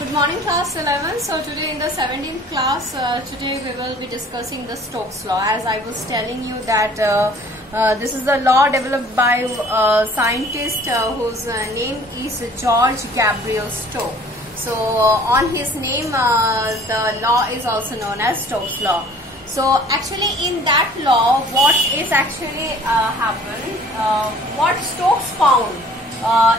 Good morning, class 11. So today in the 17th class, today we will be discussing the Stokes law. As I was telling you that this is a law developed by a scientist whose name is George Gabriel Stokes. So on his name, the law is also known as Stokes law. So actually in that law, what is actually happened, what Stokes found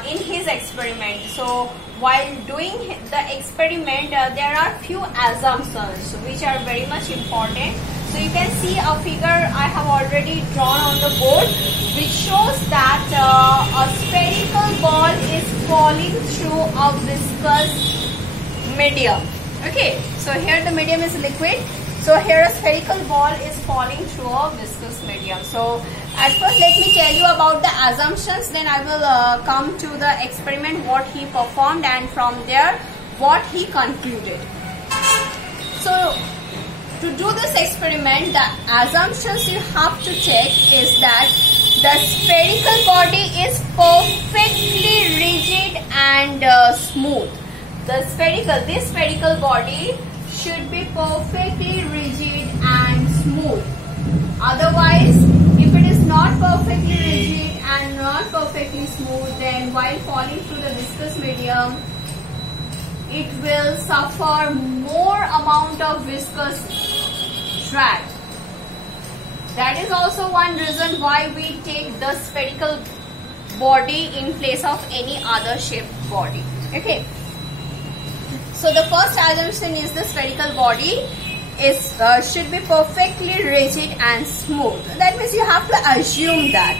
in his experiment. So while doing the experiment, there are few assumptions which are very much important. So you can see a figure I have already drawn on the board, which shows that a spherical ball is falling through a viscous medium. Okay, so here the medium is liquid. So here a spherical ball is falling through a viscous medium. So at first let me tell you about the assumptions, then I will come to the experiment, what he performed, and from there what he concluded. So to do this experiment, the assumptions you have to check is that the spherical body is perfectly rigid and smooth. This spherical body should be perfectly rigid and smooth. Otherwise, if it is not perfectly rigid and not perfectly smooth, then while falling through the viscous medium, it will suffer more amount of viscous drag. That is also one reason why we take the spherical body in place of any other shaped body. Okay. So the first assumption is the spherical body is should be perfectly rigid and smooth. That means you have to assume that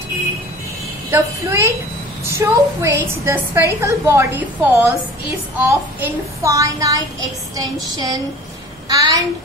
the fluid through which the spherical body falls is of infinite extension and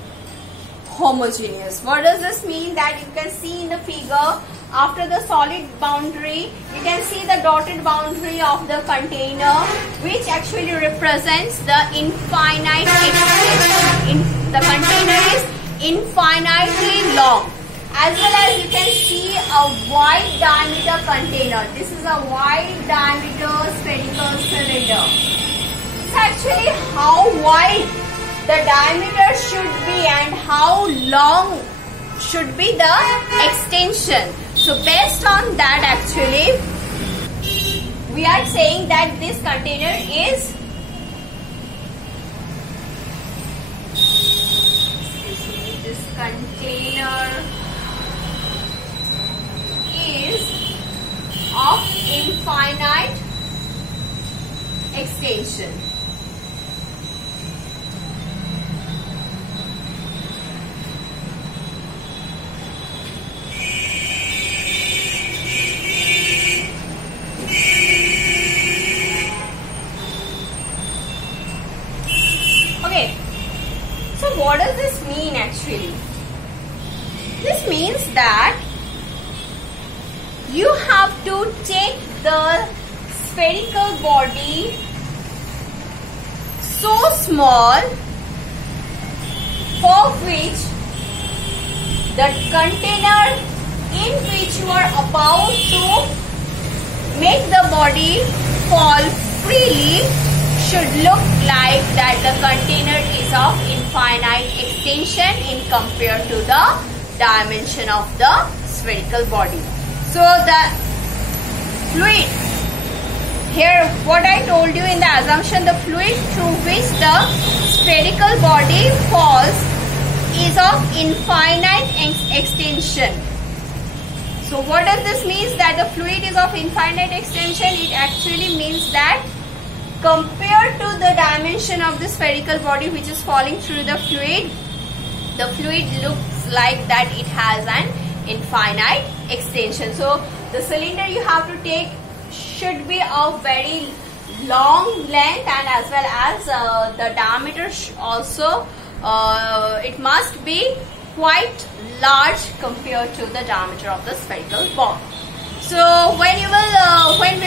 homogeneous. What does this mean? That you can see in the figure, after the solid boundary, you can see the dotted boundary of the container, which actually represents the infinite extension. The container is infinitely long. As well as you can see a wide diameter container. This is a wide diameter spherical cylinder. It's actually how wide the diameter should be and how long should be the extension. So based on that, actually we are saying that this container is of infinite extension. Okay, so what does this mean actually? This means that you have to take the spherical body so small for which the container in which you are about to make the body fall freely should look like that the container is of infinite extension in compared to the dimension of the spherical body. So the fluid, here what I told you in the assumption, the fluid through which the spherical body falls is of infinite extension. So what does this mean? That the fluid is of infinite extension? It actually means that compared to the dimension of the spherical body which is falling through the fluid looks like that it has an infinite extension. So the cylinder you have to take should be of very long length, and as well as the diameter also it must be quite large compared to the diameter of the spherical ball. So when we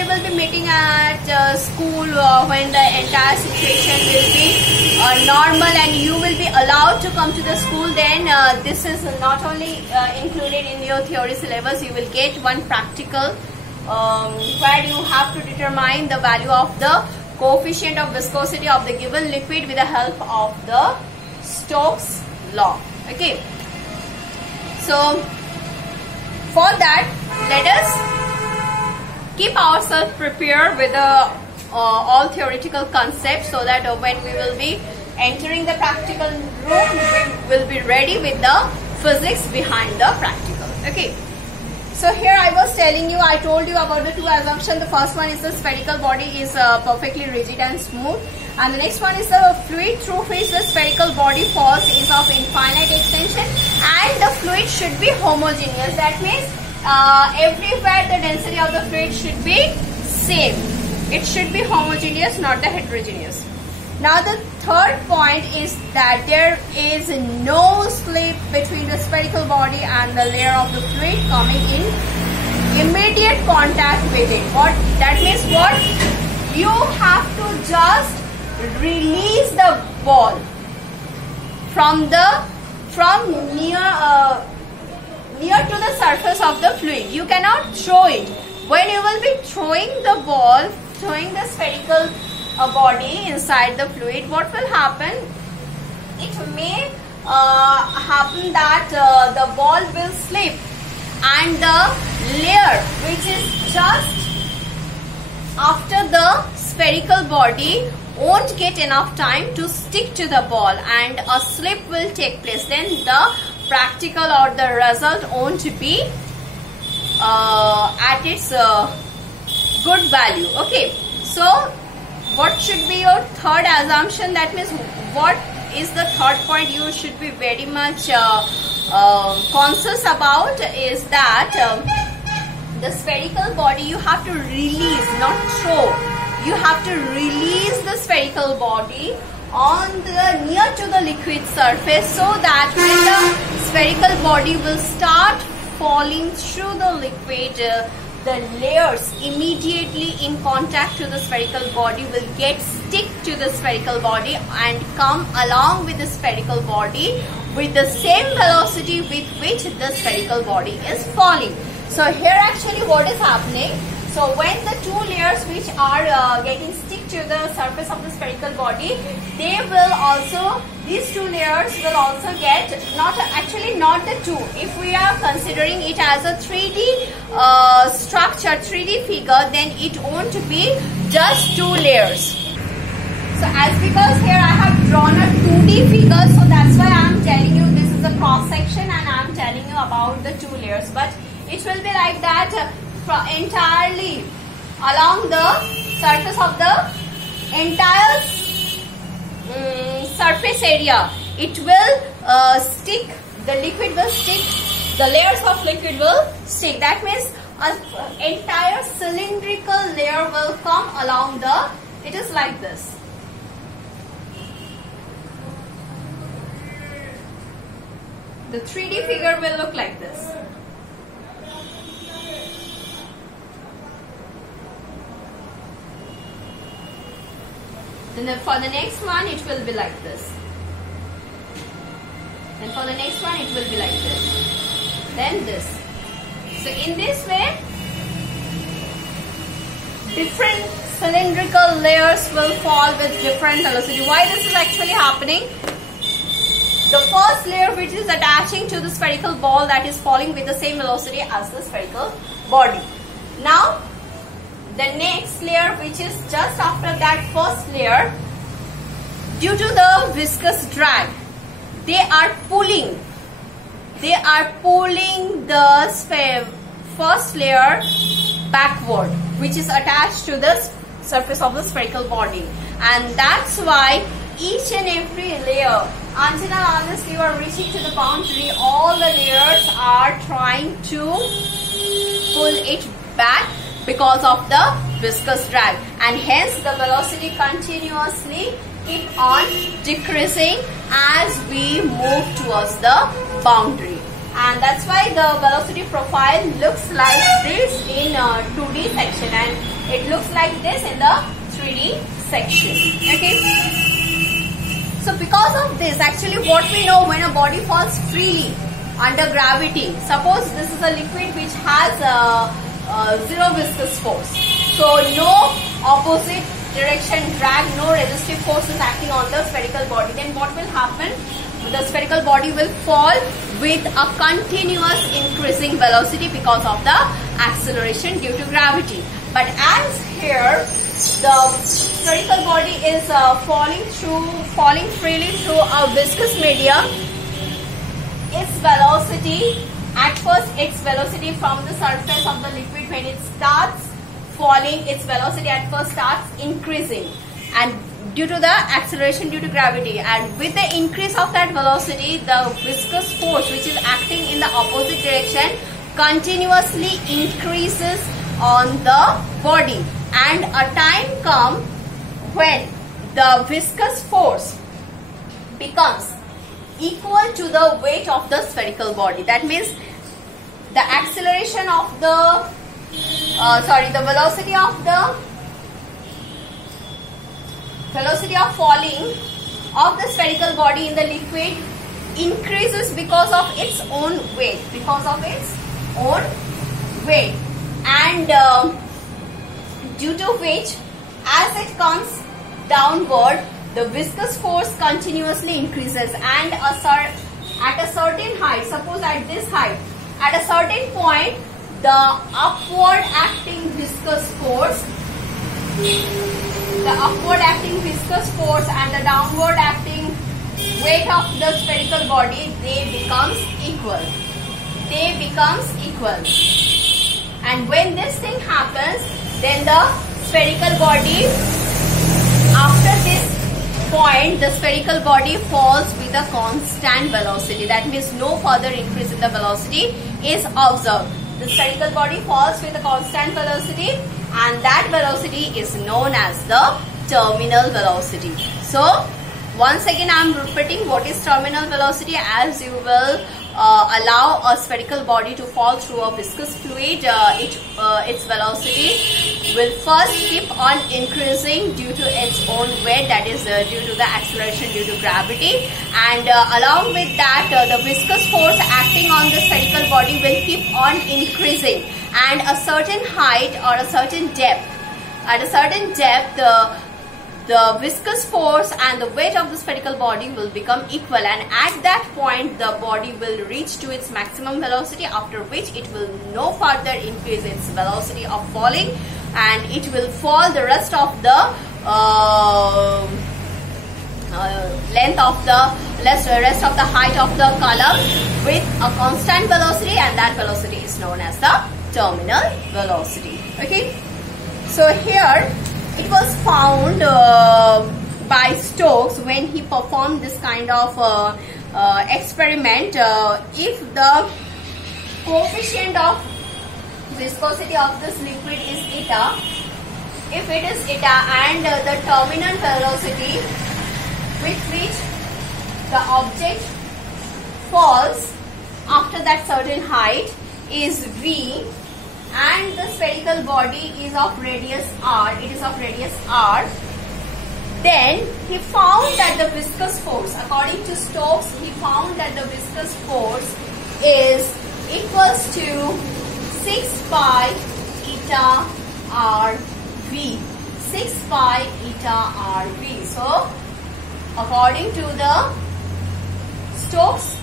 will be meeting at school, when the entire situation will be normal and you will be allowed to come to the school, then this is not only included in your theory syllabus. You will get one practical where you have to determine the value of the coefficient of viscosity of the given liquid with the help of the Stokes law. Okay. So for that, let us keep ourselves prepared with all theoretical concepts, so that when we will be entering the practical room, we will be ready with the physics behind the practical. Okay. So here I was telling you, I told you about the two assumptions. The first one is the spherical body is perfectly rigid and smooth, and the next one is the fluid through which the spherical body falls is of infinite extension, and the fluid should be homogeneous. That means everywhere the density of the fluid should be same. It should be homogeneous, not the heterogeneous. Now the third point is that there is no slip between the spherical body and the layer of the fluid coming in immediate contact with it. What that means? What you have to just release the ball from near to the surface of the fluid. You cannot throw it. When you will be throwing the ball, throwing the spherical body inside the fluid, what will happen? It may happen that the ball will slip, and the layer which is just after the spherical body won't get enough time to stick to the ball, and a slip will take place. Then the practical or the result won't be at its good value. Okay, so what should be your third assumption? That means, what is the third point you should be very much conscious about is that the spherical body you have to release, not throw. You have to release the spherical body on the near to the liquid surface, so that when the spherical body will start falling through the liquid, the layers immediately in contact to the spherical body will get stick to the spherical body and come along with the spherical body with the same velocity with which the spherical body is falling. So here actually what is happening? So when the two layers which are getting stick to the surface of the spherical body, they will also, these two layers will also get, not the two. If we are considering it as a 3D structure, 3D figure, then it won't be just two layers. So because here I have drawn a 2D figure, so that's why I am telling you this is a cross section and I am telling you about the two layers. But it will be like that entirely along the surface of the entire surface area. It will stick, the liquid will stick, the layers of liquid will stick. That means an entire cylindrical layer will come along the, it is like this. The 3D figure will look like this. Then for the next one it will be like this. Then for the next one it will be like this. Then this. So in this way, different cylindrical layers will fall with different velocity. Why this is actually happening? The first layer which is attaching to the spherical ball, that is falling with the same velocity as the spherical body. Now the next layer which is just after that first layer, due to the viscous drag, they are pulling the first layer backward, which is attached to the surface of the spherical body, and that's why each and every layer, until unless you are reaching to the boundary, all the layers are trying to pull it back because of the viscous drag, and hence the velocity continuously keep on decreasing as we move towards the boundary. And that's why the velocity profile looks like this in 2D section, and it looks like this in the 3D section. Okay. So because of this, actually what we know, when a body falls freely under gravity, suppose this is a liquid which has zero viscous force, so no opposite direction drag, no resistive force is acting on the spherical body, then what will happen? The spherical body will fall with a continuous increasing velocity because of the acceleration due to gravity. But as here the spherical body is falling freely through a viscous medium, its velocity, at first its velocity from the surface of the liquid, when it starts falling, its velocity at first starts increasing, and due to the acceleration due to gravity, and with the increase of that velocity, the viscous force which is acting in the opposite direction continuously increases on the body, and a time comes when the viscous force becomes equal to the weight of the spherical body. That means the acceleration of the the velocity of falling of the spherical body in the liquid increases because of its own weight, and due to which, as it comes downward, the viscous force continuously increases, and at a certain height, suppose at this height, at a certain point, the upward acting viscous force and the downward acting weight of the spherical body, they becomes equal. And when this thing happens, then the spherical body, after this point, the spherical body falls with a constant velocity. That means no further increase in the velocity is observed. The spherical body falls with a constant velocity, and that velocity is known as the terminal velocity. So once again I am repeating what is terminal velocity. As you will allow a spherical body to fall through a viscous fluid, its velocity will first keep on increasing due to its own weight, that is due to the acceleration due to gravity, and along with that the viscous force acting on the spherical body will keep on increasing, and a certain height or a certain depth, at a certain depth the viscous force and the weight of the spherical body will become equal, and at that point the body will reach to its maximum velocity, after which it will no further increase its velocity of falling, and it will fall the rest of the rest of the height of the column with a constant velocity, and that velocity is known as the terminal velocity. Okay, so here it was found by Stokes when he performed this kind of experiment. If the coefficient of viscosity of this liquid is eta, and the terminal velocity with which the object falls after that certain height is v, and the spherical body is of radius r, then he found that the viscous force, according to Stokes, he found that the viscous force is equals to 6 pi eta rv. 6 pi eta rv. So according to the Stokes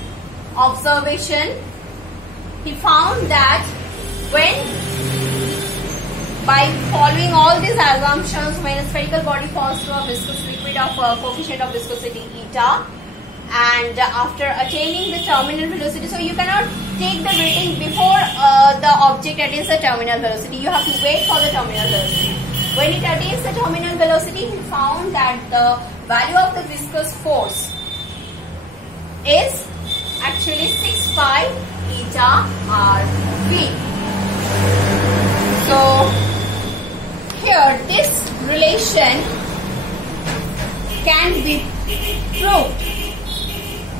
observation, he found that when, by following all these assumptions, when a spherical body falls to a viscous liquid of coefficient of viscosity eta, and after attaining the terminal velocity, so you cannot take the reading before the object attains the terminal velocity, you have to wait for the terminal velocity. When it attains the terminal velocity, he found that the value of the viscous force is actually 6 pi eta rv. So here this relation can be proved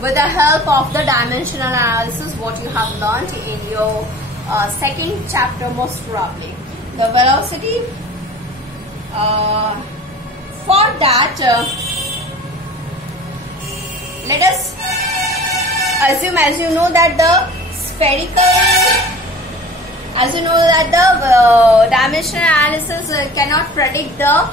with the help of the dimensional analysis, what you have learnt in your second chapter most probably. The velocity, for that let us assume, as you know that the spherical, as you know that the dimensional analysis cannot predict the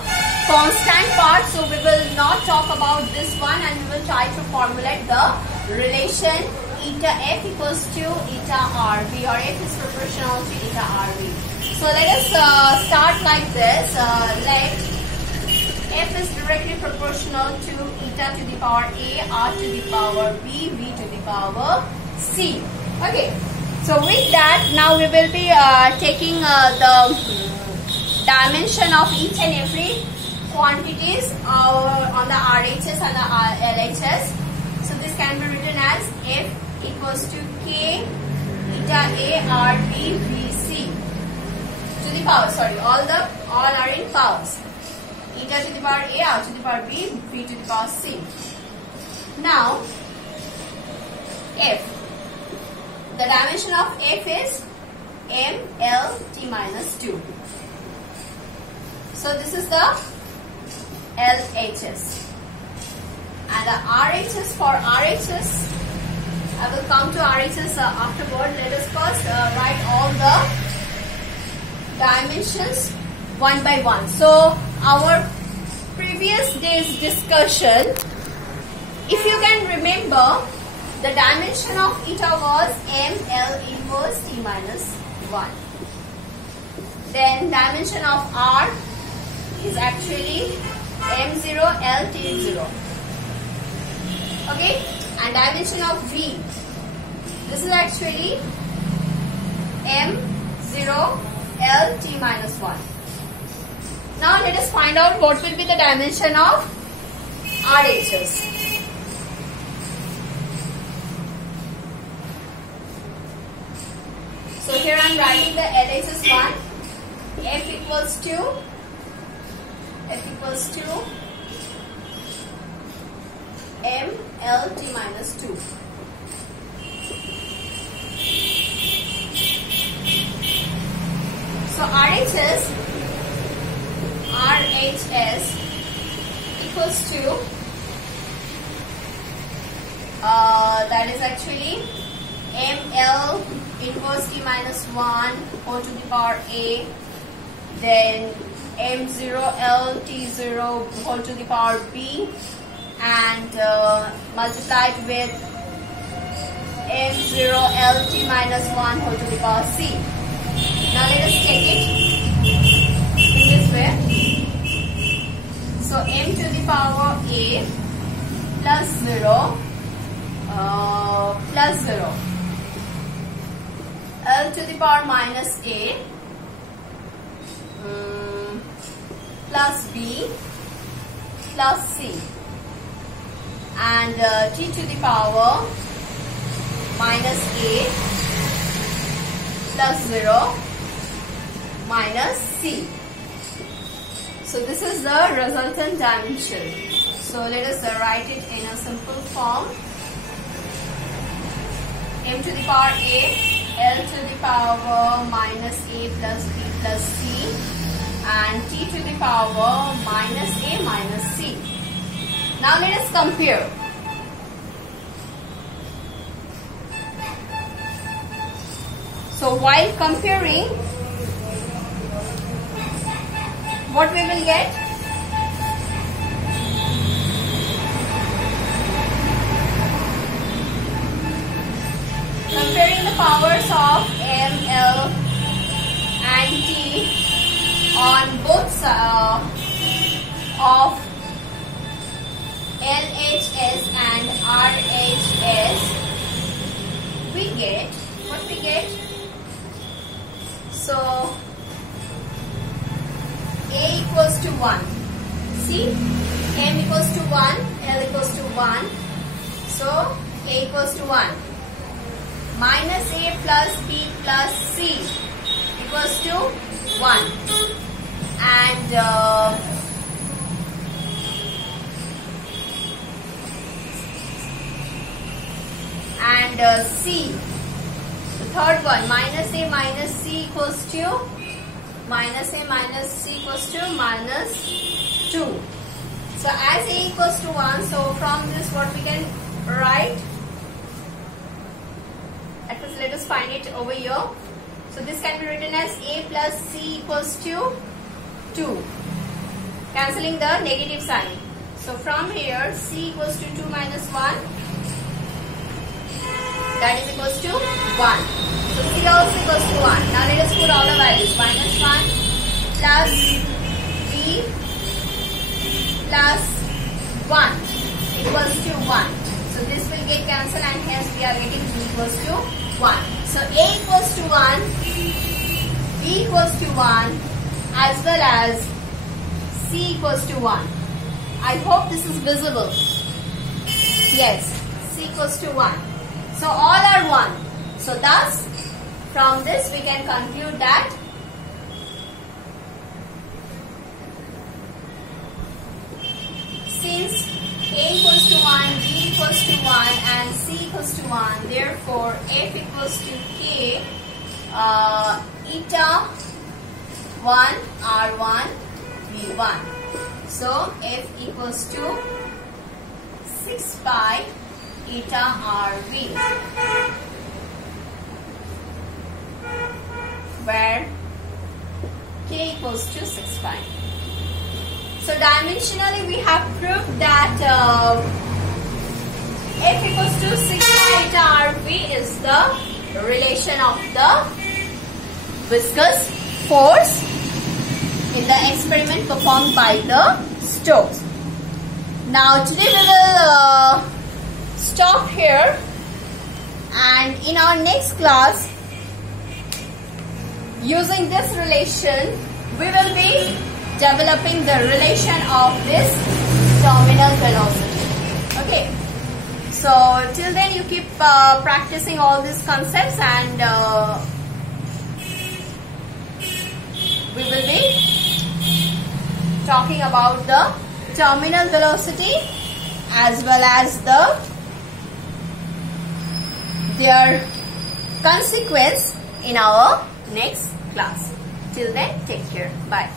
constant part, so we will not talk about this one, and we will try to formulate the relation eta f equals to eta rb, or f is proportional to eta rb. So let us start like this. Let f is directly proportional to eta to the power a, r to the power b, v to the power c. Okay, so with that, now we will be taking the dimension of each and every quantities on the RHS and the LHS. So this can be written as f equals to k eta a r b v c to the power, sorry, all are in powers. Eta to the power a, r to the power b, v to the power c. Now f, the dimension of f is m l t minus 2. So this is the LHS, and the RHS, for RHS I will come to RHS afterward. Let us first write all the dimensions one by one. So our previous day's discussion, if you can remember, the dimension of eta was m l inverse t minus 1. Then dimension of r is actually m0 l t0. Okay, and dimension of v, this is actually m0 l t minus 1. Now let us find out what will be the dimension of RHS. So here I am writing the LHS one. F equals to m l t minus 2. So RHS equals to that is actually m l inverse t minus 1 whole to the power a, then m0 l t0 whole to the power b, and multiplied with m0 l t minus 1 whole to the power c. Now let us take it in this way. So m to the power a plus 0 plus 0, l to the power minus a plus b plus c, and t to the power minus a plus 0 minus c. So this is the resultant dimension. So let us write it in a simple form. M to the power a, l to the power minus a plus b plus c, and t to the power minus a minus c. Now let us compare. So while comparing, what we will get? Comparing the powers of m, l and t on both sides of LHS and RHS, we get what we get. So a equals to 1. See, m equals to 1, l equals to 1. So a equals to 1. Minus a plus b plus c equals to 1. And c, the third one, minus a minus c equals to minus a minus c equals to minus 2. So as a equals to 1, so from this what we can write? At first let us find it over here. So this can be written as a plus c equals to 2. cancelling the negative sign. So from here, C equals to 2 minus 1. That is equals to 1. So C also equals to 1. Now let us put all the values. Minus 1 plus B plus 1 equals to 1. So this will get cancelled and hence we are getting B equals to 1. So A equals to 1, B equals to 1 as well as C equals to 1. I hope this is visible. Yes, C equals to 1. So all are 1. So thus from this we can conclude that since A equals to 1, B equals to 1 and C equals to 1, therefore F equals to K, eta 1 R1 V1. So F equals to 6 pi eta RV, where K equals to 6 pi. So dimensionally we have proved that F equals to 6 pi eta RV is the relation of the viscous force in the experiment performed by the Stokes. Now today we will stop here, and in our next class, using this relation, we will be developing the relation of this terminal velocity. Okay. So till then you keep practicing all these concepts, and we will be talking about the terminal velocity as well as their consequence in our next class. Till then, take care. Bye.